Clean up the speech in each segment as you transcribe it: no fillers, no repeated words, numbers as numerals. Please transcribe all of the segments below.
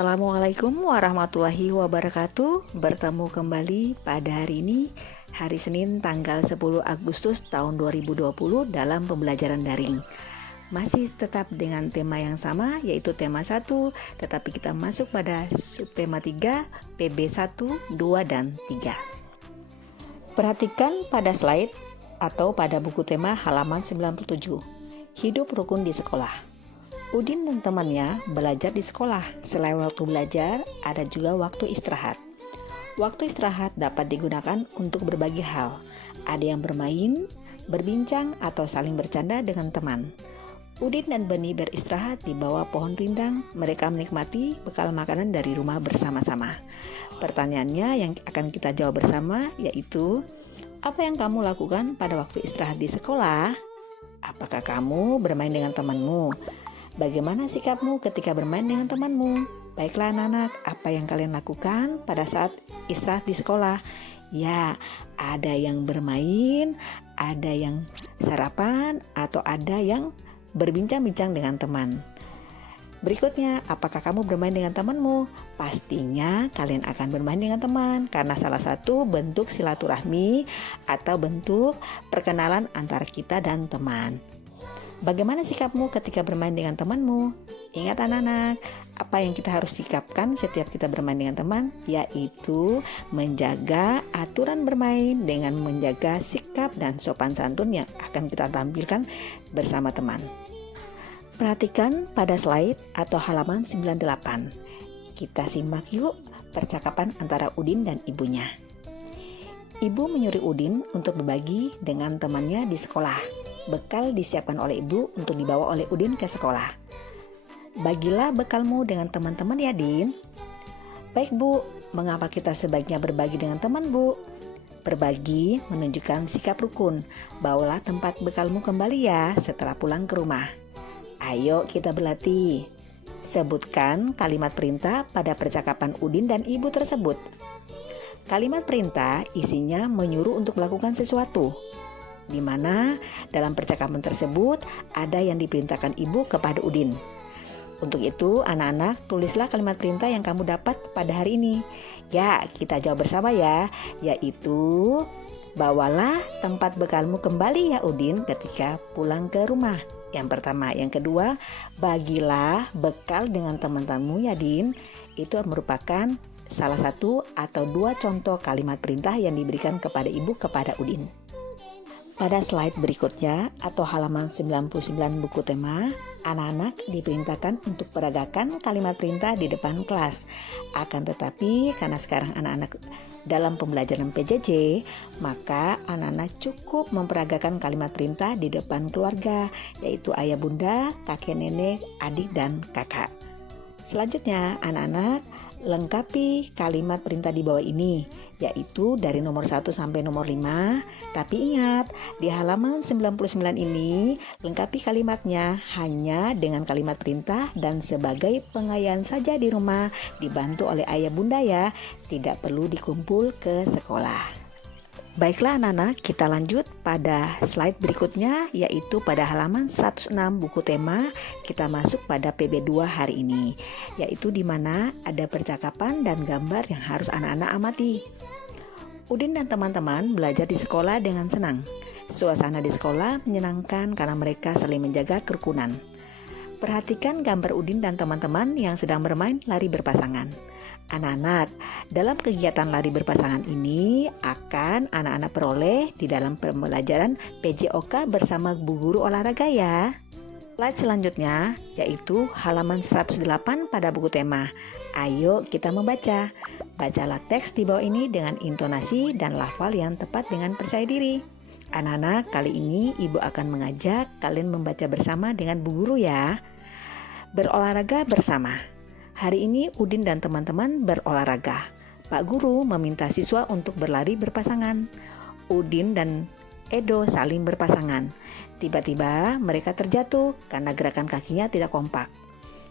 Assalamualaikum warahmatullahi wabarakatuh. Bertemu kembali pada hari ini, hari Senin tanggal 10 Agustus tahun 2020 dalam pembelajaran daring. Masih tetap dengan tema yang sama, yaitu tema 1, tetapi kita masuk pada subtema 3, PB 1, 2, dan 3. Perhatikan pada slide atau pada buku tema halaman 97. Hidup rukun di sekolah. Udin dan temannya belajar di sekolah. Selain waktu belajar, ada juga waktu istirahat. Waktu istirahat dapat digunakan untuk berbagi hal. Ada yang bermain, berbincang, atau saling bercanda dengan teman. Udin dan Beni beristirahat di bawah pohon rindang. Mereka menikmati bekal makanan dari rumah bersama-sama. Pertanyaannya yang akan kita jawab bersama yaitu, apa yang kamu lakukan pada waktu istirahat di sekolah? Apakah kamu bermain dengan temanmu? Bagaimana sikapmu ketika bermain dengan temanmu? Baiklah anak-anak, apa yang kalian lakukan pada saat istirahat di sekolah? Ya, ada yang bermain, ada yang sarapan, atau ada yang berbincang-bincang dengan teman. Berikutnya, apakah kamu bermain dengan temanmu? Pastinya kalian akan bermain dengan teman, karena salah satu bentuk silaturahmi atau bentuk perkenalan antara kita dan teman. Bagaimana sikapmu ketika bermain dengan temanmu? Ingat anak-anak, apa yang kita harus sikapkan setiap kita bermain dengan teman? Yaitu menjaga aturan bermain dengan menjaga sikap dan sopan santun yang akan kita tampilkan bersama teman. Perhatikan pada slide atau halaman 98. Kita simak yuk percakapan antara Udin dan ibunya. Ibu menyuruh Udin untuk berbagi dengan temannya di sekolah. Bekal disiapkan oleh ibu untuk dibawa oleh Udin ke sekolah. Bagilah bekalmu dengan teman-teman ya, Din. Baik Bu, mengapa kita sebaiknya berbagi dengan teman Bu? Berbagi menunjukkan sikap rukun. Bawalah tempat bekalmu kembali ya setelah pulang ke rumah. Ayo kita berlatih. Sebutkan kalimat perintah pada percakapan Udin dan ibu tersebut. Kalimat perintah isinya menyuruh untuk melakukan sesuatu, di mana dalam percakapan tersebut ada yang diperintahkan ibu kepada Udin. Untuk itu, anak-anak, tulislah kalimat perintah yang kamu dapat pada hari ini. Ya, kita jawab bersama ya, yaitu bawalah tempat bekalmu kembali ya Udin ketika pulang ke rumah. Yang pertama, yang kedua, bagilah bekal dengan teman-temanmu ya Din. Itu merupakan salah satu atau dua contoh kalimat perintah yang diberikan kepada ibu kepada Udin. Pada slide berikutnya atau halaman 99 buku tema, anak-anak diperintahkan untuk peragakan kalimat perintah di depan kelas. Akan tetapi karena sekarang anak-anak dalam pembelajaran PJJ, maka anak-anak cukup memperagakan kalimat perintah di depan keluarga, yaitu ayah bunda, kakek nenek, adik, dan kakak. Selanjutnya, anak-anak lengkapi kalimat perintah di bawah ini, yaitu dari nomor 1 sampai nomor 5. Tapi ingat, di halaman 99 ini lengkapi kalimatnya hanya dengan kalimat perintah dan sebagai pengayaan saja di rumah, dibantu oleh ayah bunda ya, tidak perlu dikumpul ke sekolah. Baiklah anak-anak, kita lanjut pada slide berikutnya, yaitu pada halaman 106 buku tema. Kita masuk pada PB2 hari ini, yaitu di mana ada percakapan dan gambar yang harus anak-anak amati. Udin dan teman-teman belajar di sekolah dengan senang. Suasana di sekolah menyenangkan karena mereka saling menjaga kerukunan. Perhatikan gambar Udin dan teman-teman yang sedang bermain lari berpasangan. Anak-anak, dalam kegiatan lari berpasangan ini akan anak-anak peroleh di dalam pembelajaran PJOK bersama Bu Guru Olahraga ya. Slide selanjutnya yaitu halaman 108 pada buku tema. Ayo kita membaca. Bacalah teks di bawah ini dengan intonasi dan lafal yang tepat dengan percaya diri. Anak-anak, kali ini Ibu akan mengajak kalian membaca bersama dengan Bu Guru ya. Berolahraga bersama. Hari ini Udin dan teman-teman berolahraga. Pak Guru meminta siswa untuk berlari berpasangan. Udin dan Edo saling berpasangan. Tiba-tiba mereka terjatuh karena gerakan kakinya tidak kompak.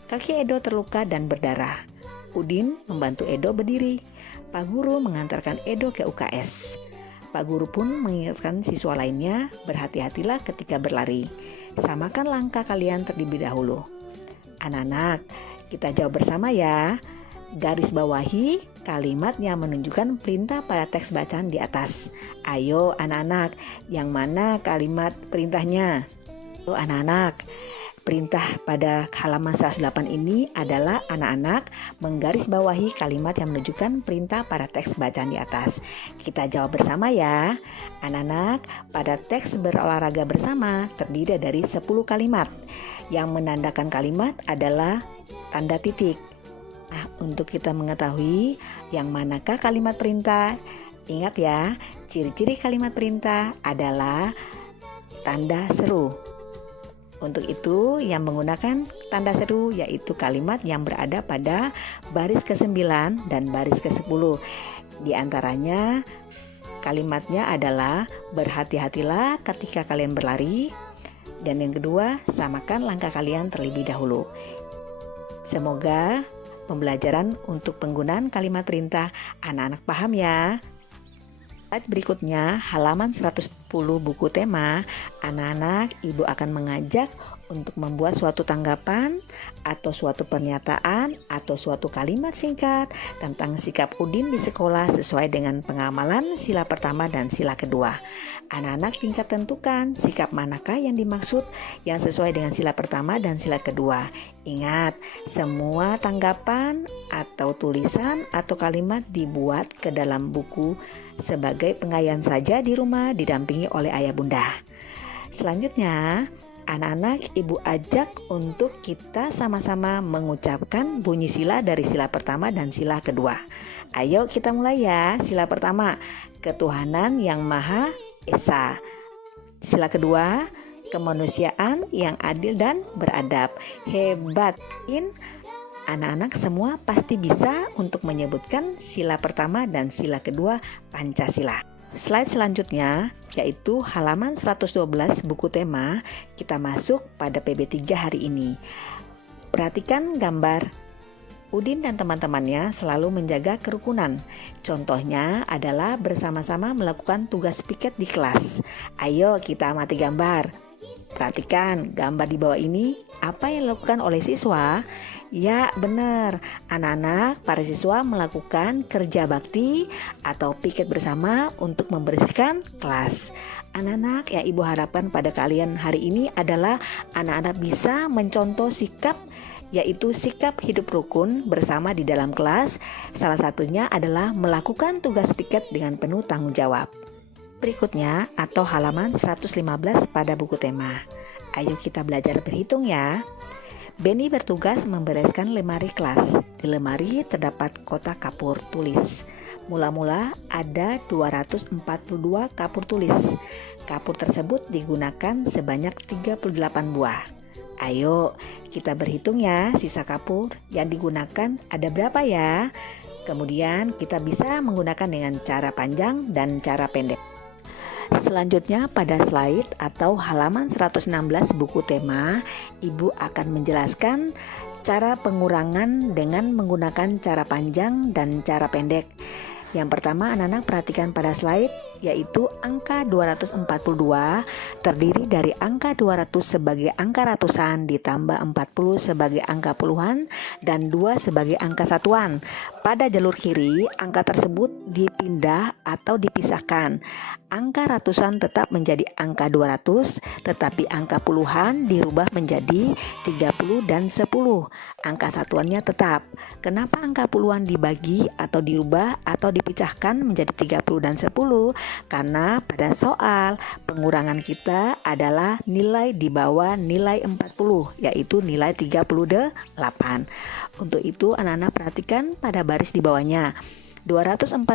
Kaki Edo terluka dan berdarah. Udin membantu Edo berdiri. Pak Guru mengantarkan Edo ke UKS. Pak Guru pun mengingatkan siswa lainnya, berhati-hatilah ketika berlari. Samakan langkah kalian terlebih dahulu. Anak-anak, kita jawab bersama ya. garis bawahi kalimat yang menunjukkan perintah pada teks bacaan di atas. Ayo anak-anak, yang mana kalimat perintahnya? Anak-anak, perintah pada halaman 108 ini adalah anak-anak menggarisbawahi kalimat yang menunjukkan perintah pada teks bacaan di atas. Kita jawab bersama ya. Anak-anak, pada teks berolahraga bersama terdiri dari 10 kalimat. Yang menandakan kalimat adalah tanda titik. Nah, untuk kita mengetahui yang manakah kalimat perintah, ingat ya, ciri-ciri kalimat perintah adalah tanda seru. Untuk itu, yang menggunakan tanda seru yaitu kalimat yang berada pada baris ke-9 dan baris ke-10. Di antaranya, kalimatnya adalah berhati-hatilah ketika kalian berlari. Dan yang kedua, samakan langkah kalian terlebih dahulu. Semoga pembelajaran untuk penggunaan kalimat perintah anak-anak paham ya. Slide berikutnya, halaman 110 buku tema, anak-anak ibu akan mengajak untuk membuat suatu tanggapan atau suatu pernyataan atau suatu kalimat singkat tentang sikap Udin di sekolah sesuai dengan pengamalan sila pertama dan sila kedua. Anak-anak tingkat tentukan sikap manakah yang dimaksud yang sesuai dengan sila pertama dan sila kedua. Ingat, semua tanggapan atau tulisan atau kalimat dibuat ke dalam buku sebagai pengayaan saja di rumah didampingi oleh ayah bunda. Selanjutnya, anak-anak ibu ajak untuk kita sama-sama mengucapkan bunyi sila dari sila pertama dan sila kedua. Ayo kita mulai ya. Sila pertama, ketuhanan yang Maha Esa. Sila kedua, kemanusiaan yang adil dan beradab. Hebat. Anak-anak semua pasti bisa untuk menyebutkan sila pertama dan sila kedua Pancasila. Slide selanjutnya yaitu halaman 112 buku tema. Kita masuk pada PB3 hari ini. Perhatikan gambar. Udin dan teman-temannya selalu menjaga kerukunan. Contohnya adalah bersama-sama melakukan tugas piket di kelas. Ayo kita amati gambar. Perhatikan gambar di bawah ini. Apa yang dilakukan oleh siswa? Ya benar, anak-anak para siswa melakukan kerja bakti atau piket bersama untuk membersihkan kelas. Anak-anak yang ibu harapkan pada kalian hari ini adalah anak-anak bisa mencontoh sikap, yaitu sikap hidup rukun bersama di dalam kelas. Salah satunya adalah melakukan tugas piket dengan penuh tanggung jawab. Berikutnya atau halaman 115 pada buku tema. Ayo kita belajar berhitung ya. Benny bertugas membereskan lemari kelas. Di lemari terdapat kotak kapur tulis. Mula-mula ada 242 kapur tulis. Kapur tersebut digunakan sebanyak 38 buah. Ayo kita berhitung ya, sisa kapur yang digunakan ada berapa ya. Kemudian kita bisa menggunakan dengan cara panjang dan cara pendek. Selanjutnya pada slide atau halaman 116 buku tema, ibu akan menjelaskan cara pengurangan dengan menggunakan cara panjang dan cara pendek. Yang pertama anak-anak perhatikan pada slide, yaitu angka 242 terdiri dari angka 200 sebagai angka ratusan ditambah 40 sebagai angka puluhan dan 2 sebagai angka satuan. Pada jalur kiri, angka tersebut dipindah atau dipisahkan. Angka ratusan tetap menjadi angka 200, tetapi angka puluhan dirubah menjadi 30 dan 10. Angka satuannya tetap. Kenapa angka puluhan dibagi atau dirubah atau dipecahkan menjadi 30 dan 10? Karena pada soal pengurangan kita adalah nilai di bawah nilai 40, yaitu nilai 38. Untuk itu anak-anak perhatikan pada baris di bawahnya. 242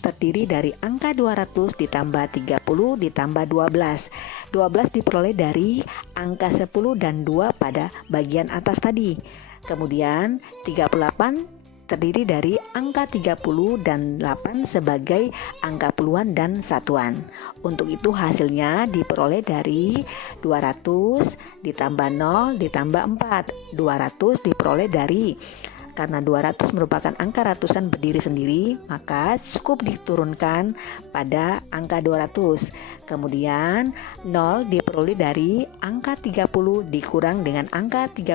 terdiri dari angka 200 ditambah 30 ditambah 12. 12 diperoleh dari angka 10 dan 2 pada bagian atas tadi. Kemudian 38 terdiri dari angka 30 dan 8 sebagai angka puluhan dan satuan. Untuk itu hasilnya diperoleh dari 200 ditambah 0 ditambah 4. 200 diperoleh dari, karena 200 merupakan angka ratusan berdiri sendiri, maka cukup diturunkan pada angka 200. Kemudian 0 diperoleh dari angka 30 dikurang dengan angka 30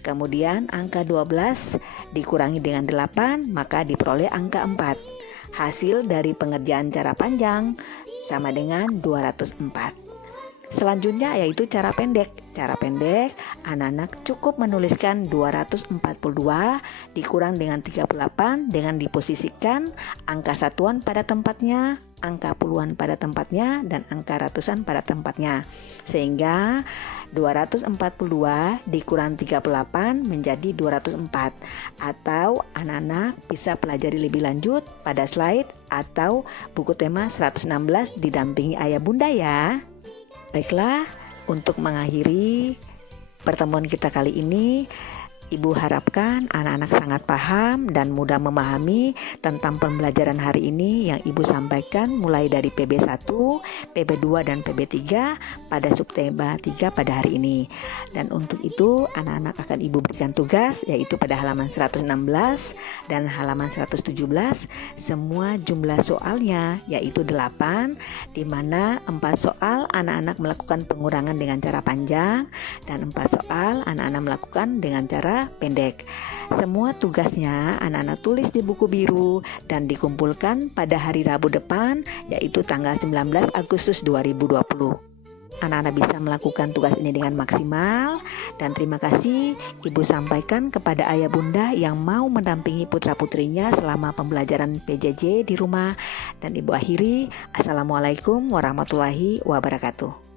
Kemudian angka 12 dikurangi dengan 8, maka diperoleh angka 4. Hasil dari pengerjaan cara panjang sama dengan 204. Selanjutnya yaitu cara pendek. Cara pendek, anak-anak cukup menuliskan 242 dikurang dengan 38 dengan diposisikan angka satuan pada tempatnya, angka puluhan pada tempatnya, dan angka ratusan pada tempatnya. Sehingga 242 dikurang 38 menjadi 204. Atau anak-anak bisa pelajari lebih lanjut pada slide atau buku tema 116 didampingi ayah bunda ya. Baiklah, untuk mengakhiri pertemuan kita kali ini, Ibu harapkan anak-anak sangat paham dan mudah memahami tentang pembelajaran hari ini yang Ibu sampaikan mulai dari PB1, PB2, dan PB3 pada subtema 3 pada hari ini. Dan untuk itu anak-anak akan Ibu berikan tugas yaitu pada halaman 116 dan halaman 117 semua jumlah soalnya yaitu 8, di mana 4 soal anak-anak melakukan pengurangan dengan cara panjang dan 4 soal anak-anak melakukan dengan cara pendek. Semua tugasnya anak-anak tulis di buku biru dan dikumpulkan pada hari Rabu depan yaitu tanggal 19 Agustus 2020. Anak-anak bisa melakukan tugas ini dengan maksimal dan terima kasih Ibu sampaikan kepada ayah bunda yang mau mendampingi putra-putrinya selama pembelajaran PJJ di rumah, dan Ibu akhiri, Assalamualaikum warahmatullahi wabarakatuh.